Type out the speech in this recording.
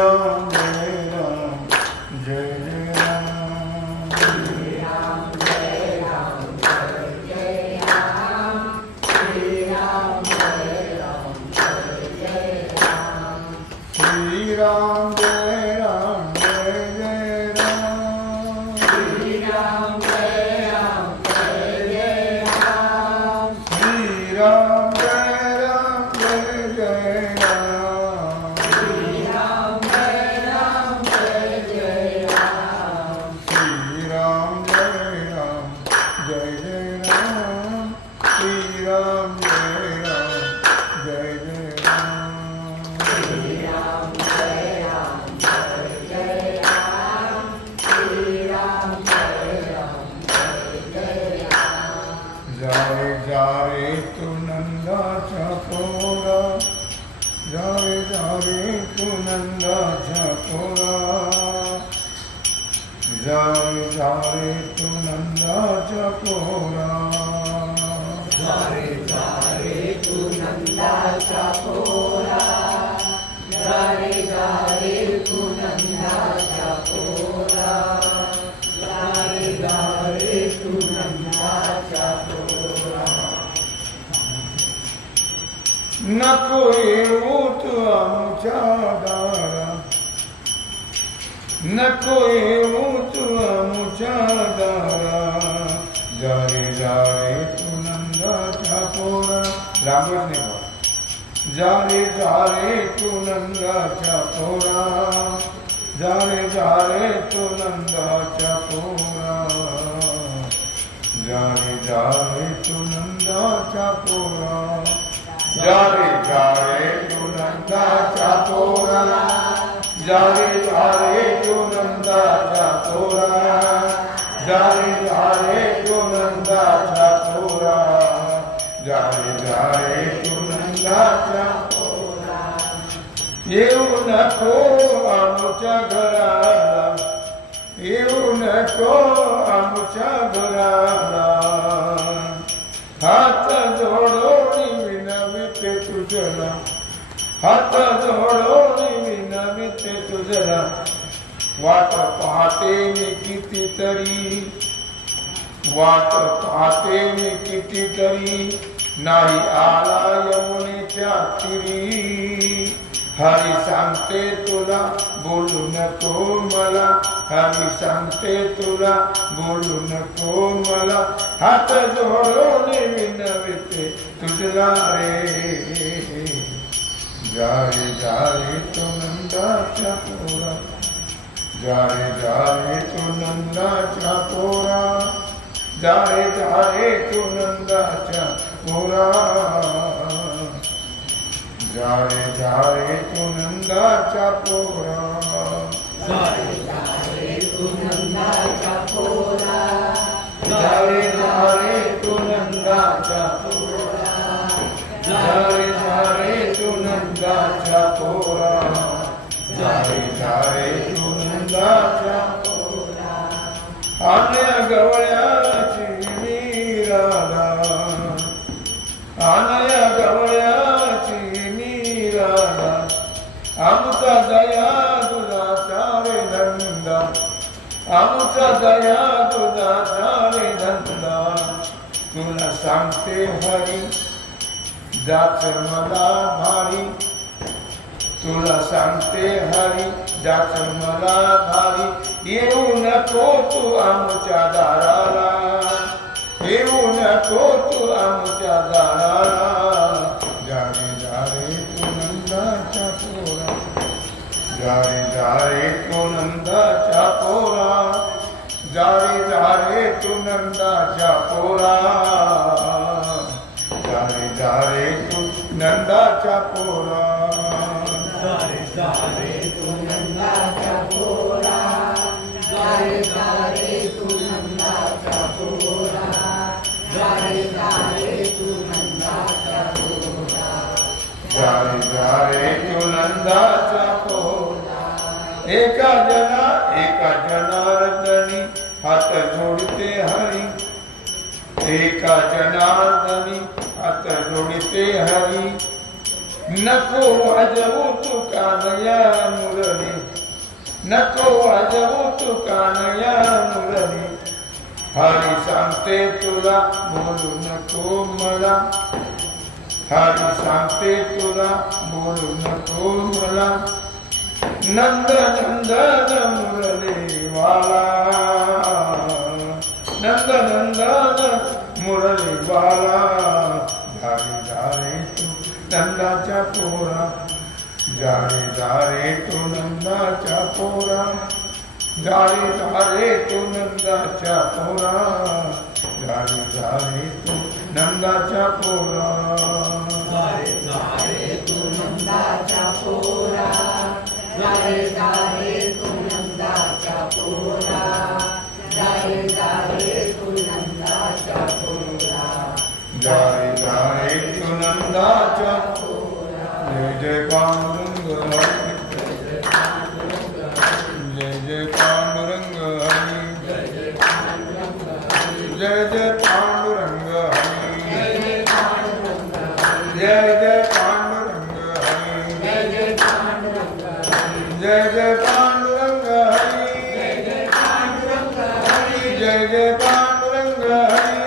Oh. जारे जारे तू नंदाच्या पोरा जारे जारे तू नंदाचा पोरा जारे जारे तू नंदाचा पोरा जारे जारे तू नंदाचा पोरा नको येऊ तू आमच्या दारा नको येऊ तू आमच्या दारा. जारे जारे तू नंदाच्या पोरा. लांबच नाही जारे जारे तू नंदाच्या पोरा. जारे जारे तू नंदाच्या पोरा. जारे जारे तू नंदाच्या पोरा. जारे जारे तू नंदाच्या पोरा. जारे जारे तू नंदाच्या पोरा जारे जारे तू नंदाच्या पोरा जारे जारे तू नंदाच्या येऊ नको आमच्या घराला येऊ नको आमच्या घराला. हात जोडोनी विनविते तुझला हात जोडोनी विनविते वाट पाहते मी कितीतरी. वाट पाहते मी कितीतरी. नाही आला यमुनेच्या तिरी. हरी सांगते तुला बोलू नको मला. हरी सांगते तुला बोलू नको मला. हात जोडून विनविते तुझला रे. जारे जारे तो नंदाच्या पोरा? जारे जारे तू नंदाच्या पोरा? जारे जारे तू नंदाच्या पोरा? जारे जारे तू नंदाच्या पोरा? जारे जारे तू नंदाच्या पोरा. जारे जारे तू नंदाच्या आनया गवळ्याची मीराला आनया गवळ्याची मीराला आमचा दया तुझा चारे धंदा. आमचा दया तुझा चारे धंदा. तुला सांगते हरी जाच मला भारी. तुला सांगते हरी जाच मला भारी. येऊ नको तू आमच्या दाराला. येऊ नको तू आमच्या दाराला. जारे जारे तू नंदाच्या पोरा. जारे जारे तू नंदाच्या पोरा. जारे जारे तू नंदाच्या पोरा. जारे जारे तू नंदाच्या पोरा. एका जना एका जनार्दनी हात जोडते हरी एका जनार्दनी हात जोडते हरी नको वाजवू तू कानया मुरली. नको वाजवू तू कानया मुरली. हरी सांगते तुला बोलू नको मला. हरी सांगते तुला बोलू नको मला. नंद नंदन मुरली वाला. नंद नंदन मुरली वाला. झारे झारे नंदाच्या पोरा जाळे दारे तो नंदाचा पोरा जाळे दारे तो नंदाचा पोरा जाळे दारे तो नंदाच्या पोरा. जाळे तो नंदाच्या पोरा जाळे दारे तो नंदाच्या पोरा जाळे दारे तो नंदाच्या पोरा. ਜੈ ਜੈ ਪਾਂਡੁਰੰਗ ਹਰੀ।